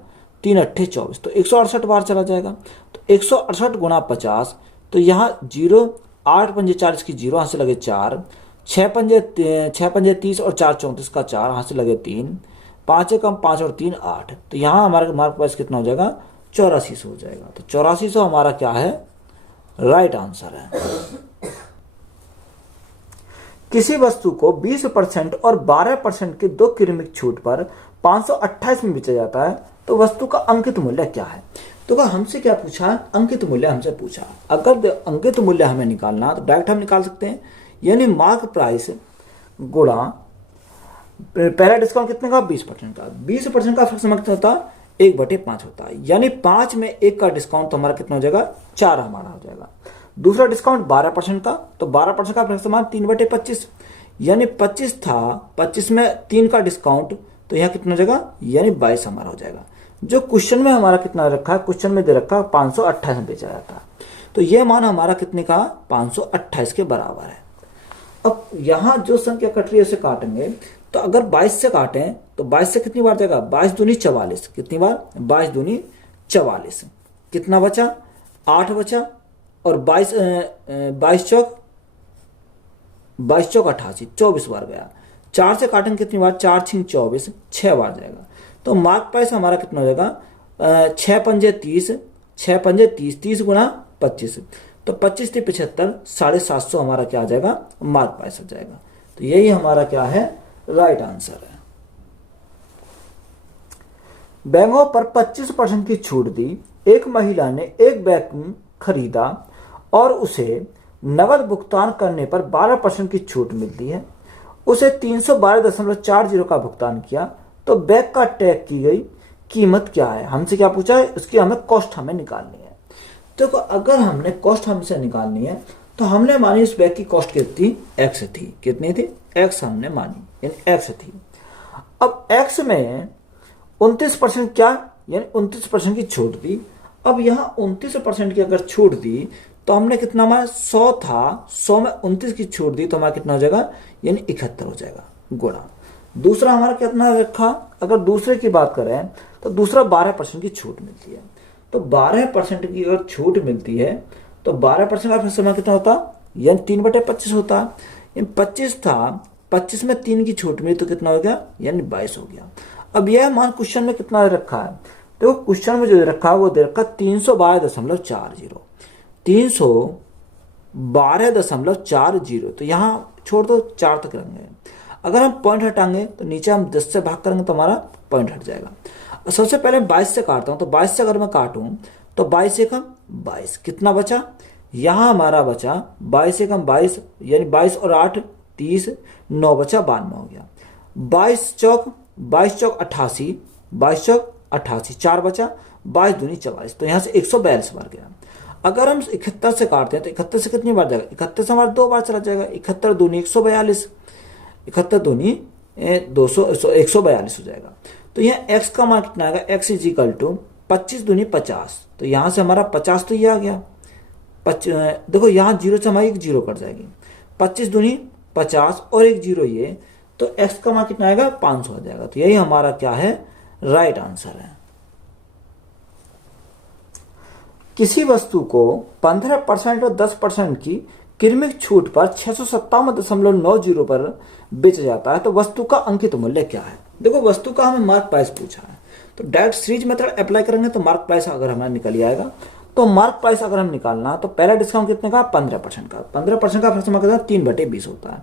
3 × 8 = 24, तो 168 बार चला जाएगा। तो 168 × 50, तो यहाँ 0, 8 × 5 = 40 की 0, यहाँ से लगे 4, 6 × 5 = 30 और 4 × 34 का 4, यहाँ से लगे 3, 5 × 5 और 3 8, तो यहाँ हमारा मार्क प्राइस कितना हो जाएगा, 8400 हो जाएगा। तो 8400 हमारा क्या है, राइट आंसर है। किसी वस्तु को 20% और 12% की 2 क्रमिक छूट पर 528 में बेचा जाता है, तो वस्तु का अंकित मूल्य क्या है। तो हमसे क्या पूछा, अंकित मूल्य हमसे पूछा। अगर अंकित मूल्य हमें निकालना तो डायरेक्ट हम निकाल सकते हैं, यानी मार्क प्राइस गुणा पहला डिस्काउंट कितने का, 20% का। 20% का फ्रैक्शन कितना होता है, 1/5 होता है, यानी 5 में 1 का डिस्काउंट तो हमारा कितना हो जाएगा, 4 हमारा हो जाएगा। दूसरा डिस्काउंट 12% का, तो 12% का फ्रैक्शन 3/25, यानी 25 था, 25 में 3 का डिस्काउंट, तो यहाँ कितना हो जाएगा, यानी 22 हमारा हो जाएगा। जो क्वेश्चन में हमारा कितना रखा है, क्वेश्चन में दे रखा है 528 में बेचा जाता है, तो ये मान हमारा कितने का, 528 के बराबर है। अब यहाँ जो संख्या कट रही है उसे काटेंगे, तो अगर 22 से काटें तो 22 से कितनी बार जाएगा, 22 दूनी 44, कितनी बार, 22 दूनी 44, कितना बचा, 8 बचा, और 22 चौक 88, 24 बार गया। 4 से काटेंगे कितनी बार, 4 × 6 = 24, 6 बार जाएगा। तो मार्क प्राइस हमारा कितना हो जाएगा, 6 × 5 = 30, 6 × 5 = 30, 30 × 25, तो 25 × 75, 750 हमारा क्या आ जाएगा, मार्क प्राइस हो जाएगा। तो यही हमारा क्या है, राइट आंसर है। बैगों पर 25% की छूट दी। एक महिला ने एक बैग खरीदा और उसे नगद भुगतान करने पर 12% की छूट मिलती है। उसे 312.40 का भुगतान किया, तो बैग का टैग की गई कीमत क्या है। हमसे क्या पूछा है, उसकी हमें कॉस्ट हमें निकालनी है। तो अगर हमने कॉस्ट हमसे निकालनी है, तो हमने मानी इस बैग की कॉस्ट कितनी, x थी, कितनी थी, x हमने मानी, यानी x थी। अब x में 29% क्या, यानी 29% की छूट दी। अब यहाँ 29% की अगर छूट दी, तो हमने कितना माना, 100 था, 100 में 29 की छूट दी, तो हमारा कितना हो जाएगा, यानी 71 हो जाएगा, गुणा। दूसरा हमारा कितना रखा, अगर दूसरे की बात करें तो दूसरा 12% की छूट मिलती है। तो 12% की अगर छूट मिलती है, तो 12% का समय कितना होता, यानी 3/25 होता। यानी 25 था, 25 में 3 की छूट मिली, तो कितना हो गया, यानी 22 हो गया। अब यह मान क्वेश्चन में कितना रखा है, तो क्वेश्चन में जो रखा है वो दे रखा 312.40, 312.40, तो यहाँ छोड़ दो, 4 तक रहेंगे। अगर हम पॉइंट हटाएंगे तो नीचे हम 10 से भाग करेंगे तो हमारा पॉइंट हट जाएगा। सबसे पहले 22 से काटता हूं, तो 22 से अगर मैं काटूं तो 22 × 22, कितना बचा, यहां हमारा बचा 22 × 22, यानी 22 और 8 30, 9 बचा 92 हो गया। 22 चौक 88, 22 चौक 88, 4 बचा, 22 दूनी 44, तो यहां से 142 बार गया। अगर हम 71 से काटते हैं तो 71 से कितनी बार जाएगा, 71 से हमारा 2 बार चला जाएगा, 71 दूनी 142, 71 दूनी 142 हो जाएगा। तो यहाँ x का मान कितना आएगा, x = 25 दूनी 50, तो यहाँ से हमारा 50 तो ये आ गया। देखो यहाँ 0 से हमारी एक 0 कट जाएगी, 25 दूनी 50 और एक 0 ये, तो x का मान कितना आएगा, 500 हो जाएगा। तो यही हमारा क्या है, राइट आंसर है। किसी वस्तु को 15% और 10% की क्रमिक छूट पर 657.90 पर बेचा जाता है, तो वस्तु का अंकित मूल्य क्या है। देखो वस्तु का हमें मार्क प्राइस पूछा है, तो डायरेक्ट सीरीज मेथड अप्लाई करेंगे तो मार्क प्राइस अगर हमारा निकल आएगा। तो मार्क प्राइस अगर हम निकालना, तो पहला डिस्काउंट कितने का, 15% का। 15% का फ्रैक्शन कितना, 3/20 होता है,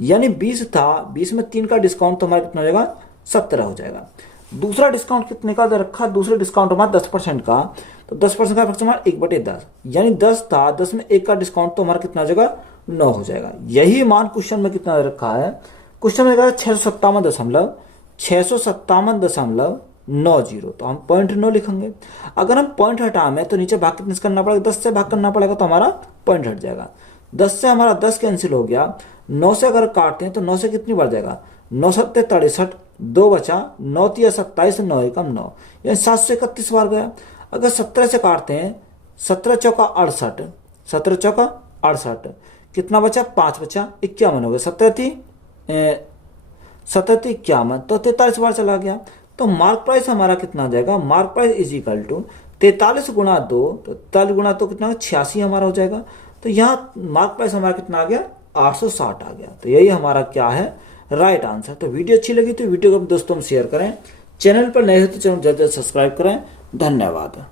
यानी 20 था, 20 में 3 का डिस्काउंट, तो हमारा कितना हो जाएगा, 17 हो जाएगा। दूसरा डिस्काउंट कितने का रखा, दूसरा डिस्काउंट हमारा 10% का, तो 10% का फ्रैक्शन हमारा 1/10, यानी 10 था, 10 में 1 का डिस्काउंट, तो हमारा कितना हो जाएगा, 9 हो जाएगा। यही मान क्वेश्चन में कितना रखा है, क्वेश्चन में 657.657.90, तो हम 0.9 लिखेंगे। अगर हम पॉइंट हटाएं तो नीचे भाग कितने से करना पड़ेगा, 10 से भाग करना पड़ेगा, तो हमारा पॉइंट हट जाएगा। 10 से हमारा 10 कैंसिल हो गया। 9 से अगर काटते हैं तो 9 से कितनी बढ़ जाएगा, 9 सत्ते 63, 2 बचा, 9 तिया 27, 9 एकम 9, यानी 731 बार गया। अगर 17 से काटते हैं, 17 चौका 68, 17 चौका 68, कितना बचा, 5 बचा, 51 हो गया। 17 51, तो 43 बार चला गया। तो मार्क प्राइस हमारा कितना आ जाएगा, mark price is equal to 43 गुणा 2, तो 43 गुणा तो कितना 86 हमारा हो जाएगा। तो यहाँ मार्क प्राइस हमारा कितना आ गया, 860 आ गया। तो यही हमारा क्या है, राइट आंसर। तो वीडियो अच्छी लगी तो वीडियो को दोस्तों में शेयर करें, चैनल पर नए हो तो चैनल जल्द सब्सक्राइब करें। धन्यवाद।